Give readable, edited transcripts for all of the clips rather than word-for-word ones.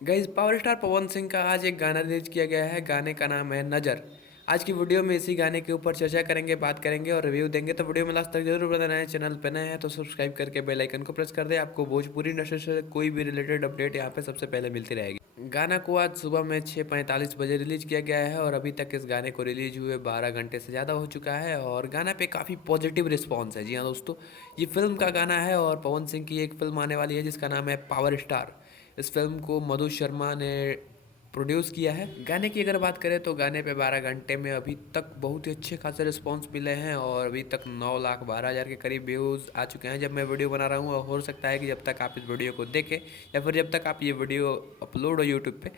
Guys power star Pawan Singh का आज एक गाना रिलीज किया गया है। गाने का नाम है नज़र। आज की वीडियो में इसी गाने के ऊपर चर्चा करेंगे, बात करेंगे और रिव्यू देंगे। तो वीडियो में लास्ट तक जरूर बताना है। चैनल पे नए हैं तो सब्सक्राइब करके बेल आइकन को प्रेस कर दे। आपको भोजपुरी इंडस्ट्री से कोई भी रिलेटेड अपडेट यहाँ पे सबसे पहले मिलती रहेगी। गाना को आज सुबह में 6:45 बजे रिलीज किया गया है और अभी तक इस गाने को रिलीज हुए 12 घंटे से ज़्यादा हो चुका है और गाना पे काफ़ी पॉजिटिव रिस्पॉन्स है। जी हाँ दोस्तों, ये फिल्म का गाना है और पवन सिंह की एक फिल्म आने वाली है जिसका नाम है पावर स्टार। इस फिल्म को मधु शर्मा ने प्रोड्यूस किया है। गाने की अगर बात करें तो गाने पे 12 घंटे में अभी तक बहुत ही अच्छे खासे रिस्पांस मिले हैं और अभी तक 9,12,000 के करीब व्यूज़ आ चुके हैं जब मैं वीडियो बना रहा हूँ। और हो सकता है कि जब तक आप इस वीडियो को देखें या फिर जब तक आप ये वीडियो अपलोड हो यूट्यूब पे,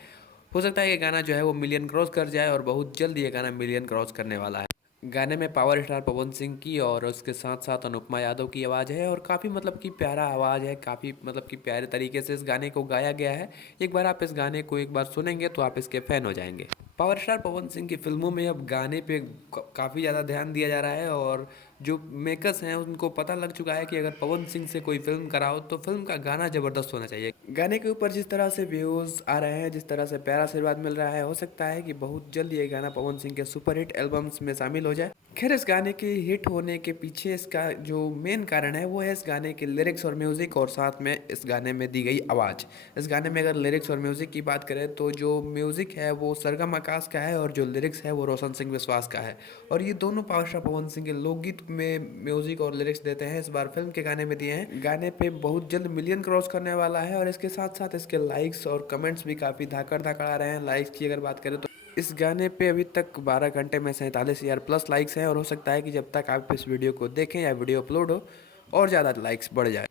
हो सकता है कि गाना जो है वो मिलियन क्रॉस कर जाए और बहुत जल्द ये गाना मिलियन क्रॉस करने वाला है। गाने में पावर स्टार पवन सिंह की और उसके साथ साथ अनुपमा यादव की आवाज़ है और काफ़ी मतलब कि प्यारा आवाज़ है, काफ़ी मतलब कि प्यारे तरीके से इस गाने को गाया गया है। एक बार आप इस गाने को एक बार सुनेंगे तो आप इसके फ़ैन हो जाएंगे। पावर स्टार पवन सिंह की फिल्मों में अब गाने पे काफ़ी ज़्यादा ध्यान दिया जा रहा है और जो मेकर्स हैं उनको पता लग चुका है कि अगर पवन सिंह से कोई फिल्म कराओ तो फिल्म का गाना ज़बरदस्त होना चाहिए। गाने के ऊपर जिस तरह से व्यूज़ आ रहे हैं, जिस तरह से प्यारा आशीर्वाद मिल रहा है, हो सकता है कि बहुत जल्द ये गाना पवन सिंह के सुपरहिट एल्बम्स में शामिल हो जाए। खैर, इस गाने के हिट होने के पीछे इसका जो मेन कारण है वो है इस गाने के लिरिक्स और म्यूज़िक और साथ में इस गाने में दी गई आवाज़। इस गाने में अगर लिरिक्स और म्यूज़िक की बात करें तो जो म्यूज़िक है वो सरगम आकाश का है और जो लिरिक्स है वो रोशन सिंह विश्वास का है। और ये दोनों पावर स्टार पवन सिंह के लोकगीत में म्यूज़िक और लिरिक्स देते हैं, इस बार फिल्म के गाने में दिए हैं। गाने पे बहुत जल्द मिलियन क्रॉस करने वाला है और इसके साथ साथ इसके लाइक्स और कमेंट्स भी काफ़ी धाकड़ धाकड़ आ रहे हैं। लाइक्स की अगर बात करें तो इस गाने पे अभी तक 12 घंटे में 47,000 प्लस लाइक्स हैं और हो सकता है कि जब तक आप इस वीडियो को देखें या वीडियो अपलोड हो और ज़्यादा लाइक्स बढ़ जाए।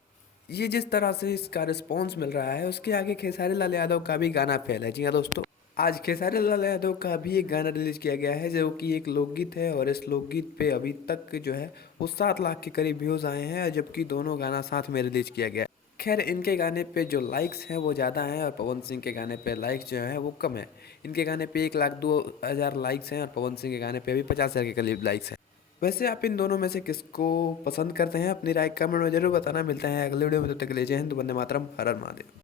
ये जिस तरह से इसका रिस्पॉन्स मिल रहा है उसके आगे खेसारी लाल यादव का भी गाना फेल है। जी हाँ दोस्तों, आज खेसारी लाल यादव का भी एक गाना रिलीज किया गया है जो कि एक लोकगीत है और इस लोकगीत पे अभी तक जो है वो 7 लाख के करीब व्यूज़ आए हैं जबकि दोनों गाना साथ में रिलीज किया गया है। खैर, इनके गाने पे जो लाइक्स हैं वो ज़्यादा हैं और पवन सिंह के गाने पे लाइक्स जो हैं वो कम है। इनके गाने पे 1,02,000 लाइक्स हैं और पवन सिंह के गाने पे भी 50,000 के करीब लाइक्स हैं। वैसे आप इन दोनों में से किसको पसंद करते हैं? अपनी राय कमेंट में जरूर बताना। मिलते हैं अगले वीडियो में, तब तक के लिए जय हिंद, वंदे मातरम, हर हर महादेव।